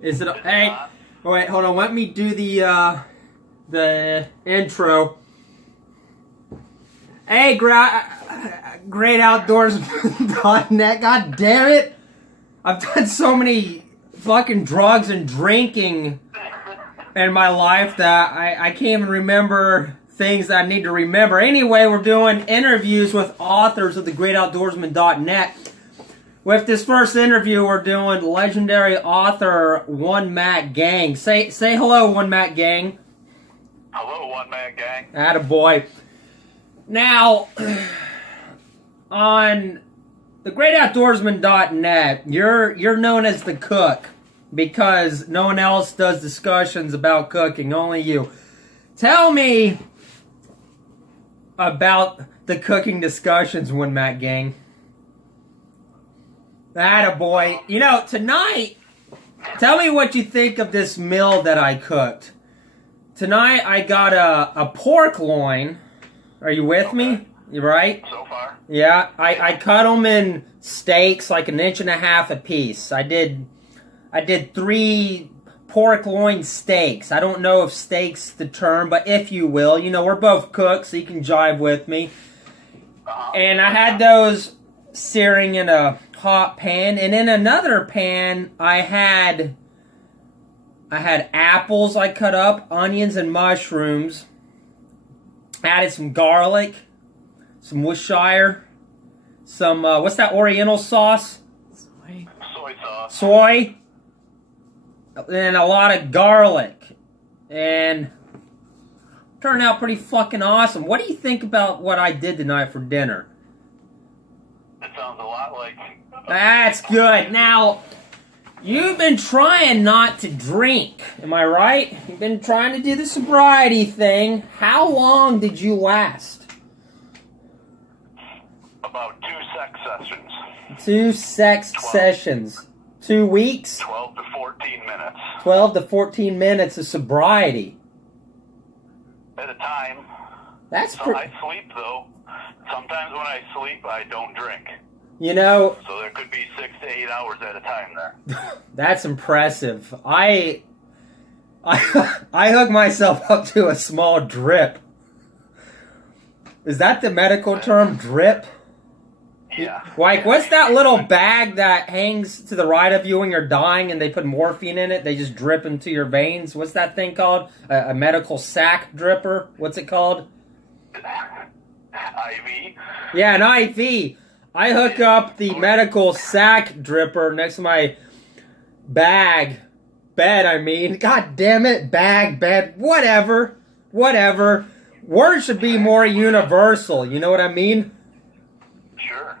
Is it? Hey, oh, wait, hold on. Let me do the intro. Hey, greatoutdoorsman.net. God damn it! I've done so many fucking drugs and drinking in my life that I can't even remember things that I need to remember. Anyway, we're doing interviews with authors of the greatoutdoorsman.net. With this first interview, we're doing legendary author OneMatGang. Say hello, OneMatGang. Hello, OneMatGang. Attaboy. Now, on the greatoutdoorsman.net, you're known as the cook because no one else does discussions about cooking, only you. Tell me about the cooking discussions, OneMatGang. Attaboy. You know, tonight, tell me what you think of this meal that I cooked. Tonight, I got a pork loin. Are you with me? You right? So far? Yeah, I cut them in steaks, like 1.5 inches a piece. I did 3 pork loin steaks. I don't know if steak's the term, but if you will. You know, we're both cooks, so you can jive with me. And I had those searing in a hot pan, and in another pan I had apples I cut up, onions and mushrooms. Added some garlic, some Worcestershire, some what's that Oriental sauce? Soy sauce. Soy, and a lot of garlic, and turned out pretty fucking awesome. What do you think about what I did tonight for dinner? It sounds a lot like... That's good. Now, you've been trying not to drink, am I right? You've been trying to do the sobriety thing. How long did you last? About 2 sex sessions. 2 sex sessions. 2 weeks? 12 to 14 minutes. 12 to 14 minutes of sobriety. At a time. That's So pretty... I sleep, though. Sometimes when I sleep, I don't drink. You know... So there could be 6 to 8 hours at a time there. That's impressive. I hook myself up to a small drip. Is that the medical term, drip? Yeah. Like, what's that little bag that hangs to the right of you when you're dying and they put morphine in it? They just drip into your veins. What's that thing called? A medical sack dripper? What's it called? IV? Yeah, an IV. I hook up the medical sack dripper next to my bed, I mean. God damn it, bed, whatever. Words should be more universal, you know what I mean? Sure.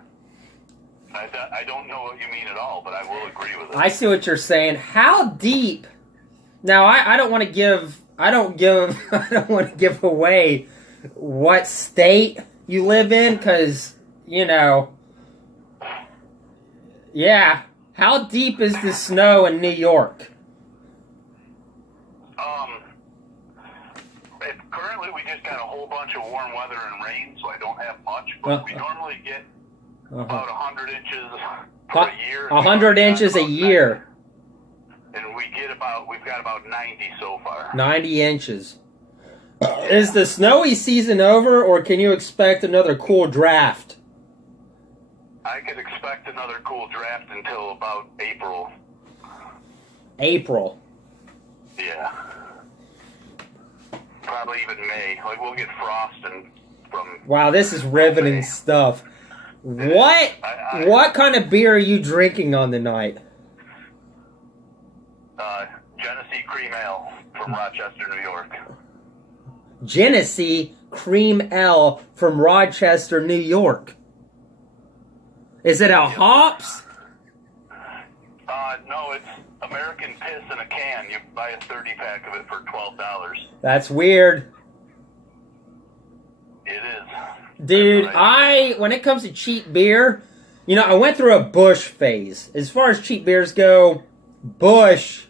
I don't know what you mean at all, but I will agree with it. I see what you're saying. How deep? Now, I don't want to give away what state you live in, because, you know, yeah. How deep is the snow in New York? Currently we just got a whole bunch of warm weather and rain, so I don't have much, but we normally get about 100 inches per year. 100 inches a year. And we've got about 90 so far. 90 inches. Is the snowy season over, or can you expect another cool draft? I could expect another cool draft until about April. April. Yeah. Probably even May. Like, we'll get frost and from... Wow, this is riveting stuff. What kind of beer are you drinking on the night? Genesee Cream Ale from Rochester, New York. Genesee Cream Ale from Rochester, New York. Is it a hops? No, it's American Piss in a can. You buy a 30-pack of it for $12. That's weird. It is. Dude, when it comes to cheap beer, you know, I went through a Busch phase. As far as cheap beers go, Busch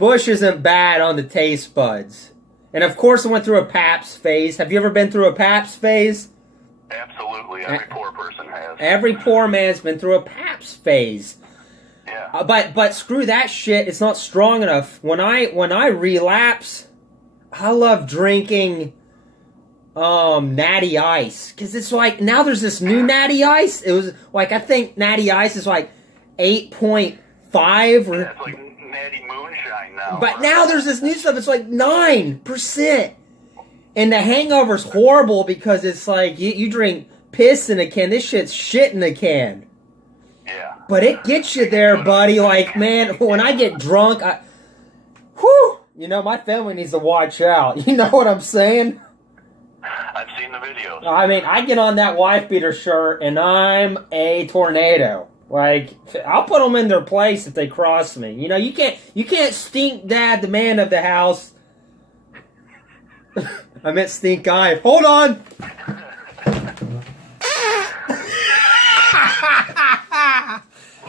isn't bad on the taste buds. And of course I went through a Pabst phase. Have you ever been through a Pabst phase? Absolutely. Every poor person has. Every poor man's been through a Pabst phase. Yeah. But screw that shit. It's not strong enough. When I relapse, I love drinking Natty Ice, because it's like now there's this new Natty Ice. It was like, I think Natty Ice is like 8.5 or it's like Natty Moonshine now. But now there's this new stuff. It's like 9%, and the hangover's horrible because it's like you drink piss in a can. This shit's shit in a can. Yeah. But it gets you there, buddy. Like, man, when I get drunk, my family needs to watch out. You know what I'm saying? I've seen the videos. I mean, I get on that wife beater shirt, and I'm a tornado. Like, I'll put them in their place if they cross me. You know, you can't stink dad, the man of the house. I meant stink eye. Hold on.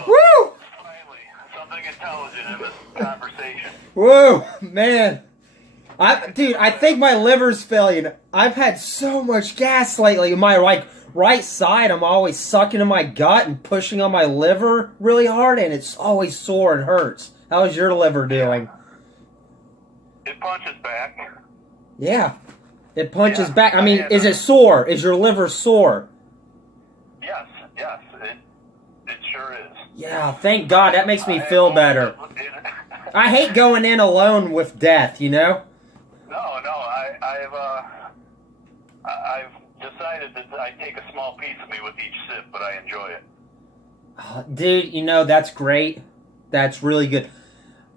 Woo! Finally, something intelligent in this conversation. Whoa, man. Dude, I think my liver's failing. I've had so much gas lately. My right side, I'm always sucking in my gut and pushing on my liver really hard, and it's always sore and hurts. How's your liver doing? It punches back. Yeah, it punches back. I mean, is it sore? Is your liver sore? Yes, it sure is. Yeah, thank God. That makes me feel better. I hate going in alone with death, you know? No, I've decided that I take a small piece of me with each sip, but I enjoy it. Dude, that's great. That's really good.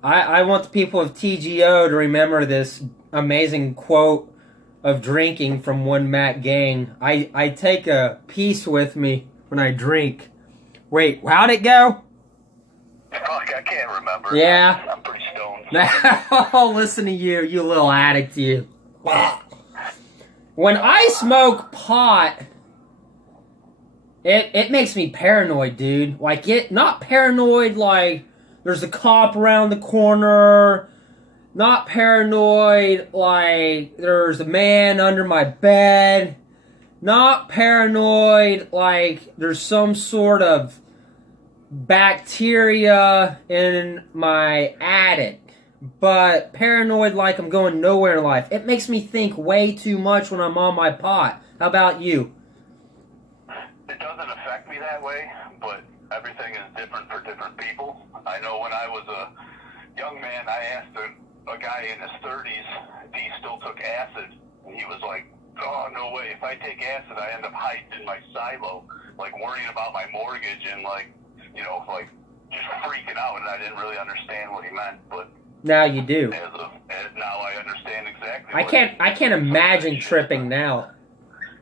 I want the people of TGO to remember this amazing quote of drinking from OneMatGang. I take a piece with me when I drink. Wait, how'd it go? Fuck, I can't remember. Yeah. I'm pretty stoned. Oh, listen to you little addict, you. When I smoke pot, it makes me paranoid, dude. Like, not paranoid like there's a cop around the corner. Not paranoid like there's a man under my bed. Not paranoid like there's some sort of bacteria in my attic. But paranoid like I'm going nowhere in life. It makes me think way too much when I'm on my pot. How about you? It doesn't affect me that way, but everything is different for different people. I know when I was a young man, I asked a guy in his 30s if he still took acid, and he was like, oh, no way. If I take acid, I end up hiding in my silo, like worrying about my mortgage and just freaking out, and I didn't really understand what he meant, but now you do. As now I understand exactly. I can't imagine tripping now.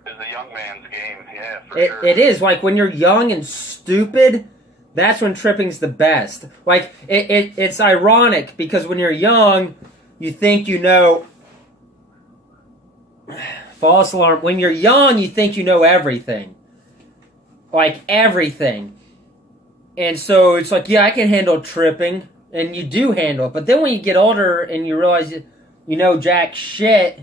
It's a young man's game, yeah, for sure. It is. Like, when you're young and stupid, that's when tripping's the best. Like, it's ironic, because when you're young, you think you know... False alarm. When you're young, you think you know everything. Like, everything. And so, it's like, yeah, I can handle tripping. And you do handle it. But then when you get older and you realize you know jack shit,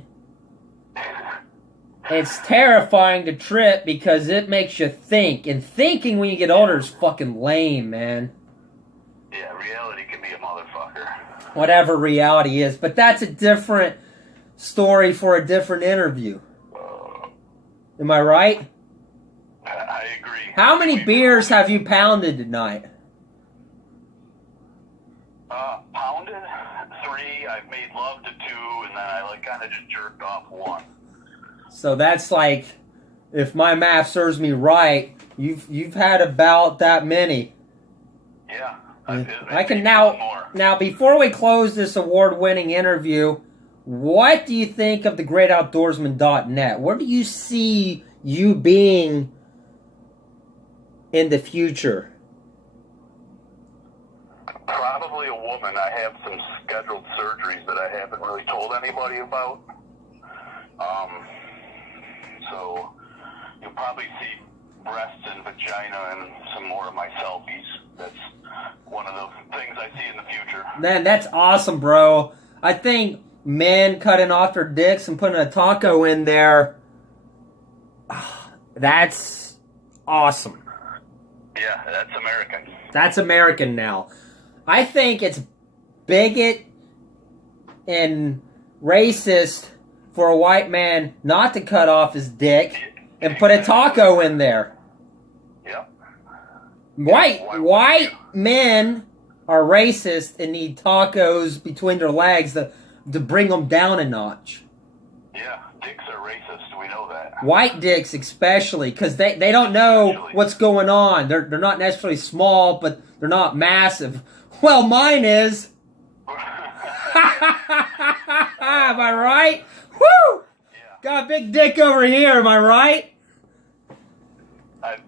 it's terrifying to trip because it makes you think. And thinking when you get older is fucking lame, man. Yeah, reality can be a motherfucker. Whatever reality is. But that's a different story for a different interview. Am I right? I agree. How many beers have you pounded tonight? Pounded 3. I've made love to 2, and then I kind of just jerked off 1. So that's like, if my math serves me right, you've had about that many. Yeah. I can now before we close this award-winning interview, what do you think of thegreatoutdoorsman.net? Where do you see you being in the future? Probably a woman. I have some scheduled surgeries that I haven't really told anybody about. So you'll probably see breasts and vagina and some more of my selfies. That's one of the things I see in the future. Man, that's awesome, bro. I think men cutting off their dicks and putting a taco in there, that's awesome. Yeah, that's American. That's American now. I think it's bigot and racist for a white man not to cut off his dick and put a taco in there. Yep. White men are racist and need tacos between their legs to bring them down a notch. Yeah, dicks are racist. We know that. White dicks especially, because they don't know what's going on. They're not necessarily small, but they're not massive. Well, mine is. Am I right? Woo! Yeah. Got a big dick over here, am I right? I've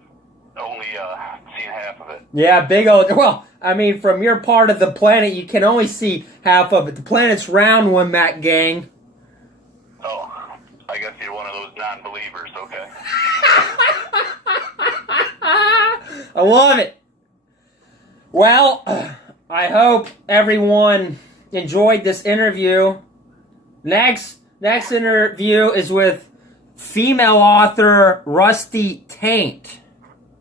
only seen half of it. Yeah, big old. Well, I mean, from your part of the planet, you can only see half of it. The planet's round, OneMatGang. Oh, I guess you're one of those non-believers, okay. I love it. Well, I hope everyone enjoyed this interview. Next interview is with female author Rusty Taint.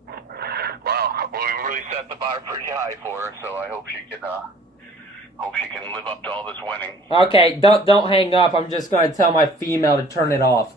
Well, we really set the bar pretty high for her, so I hope she can live up to all this winning. Okay, don't hang up. I'm just going to tell my female to turn it off.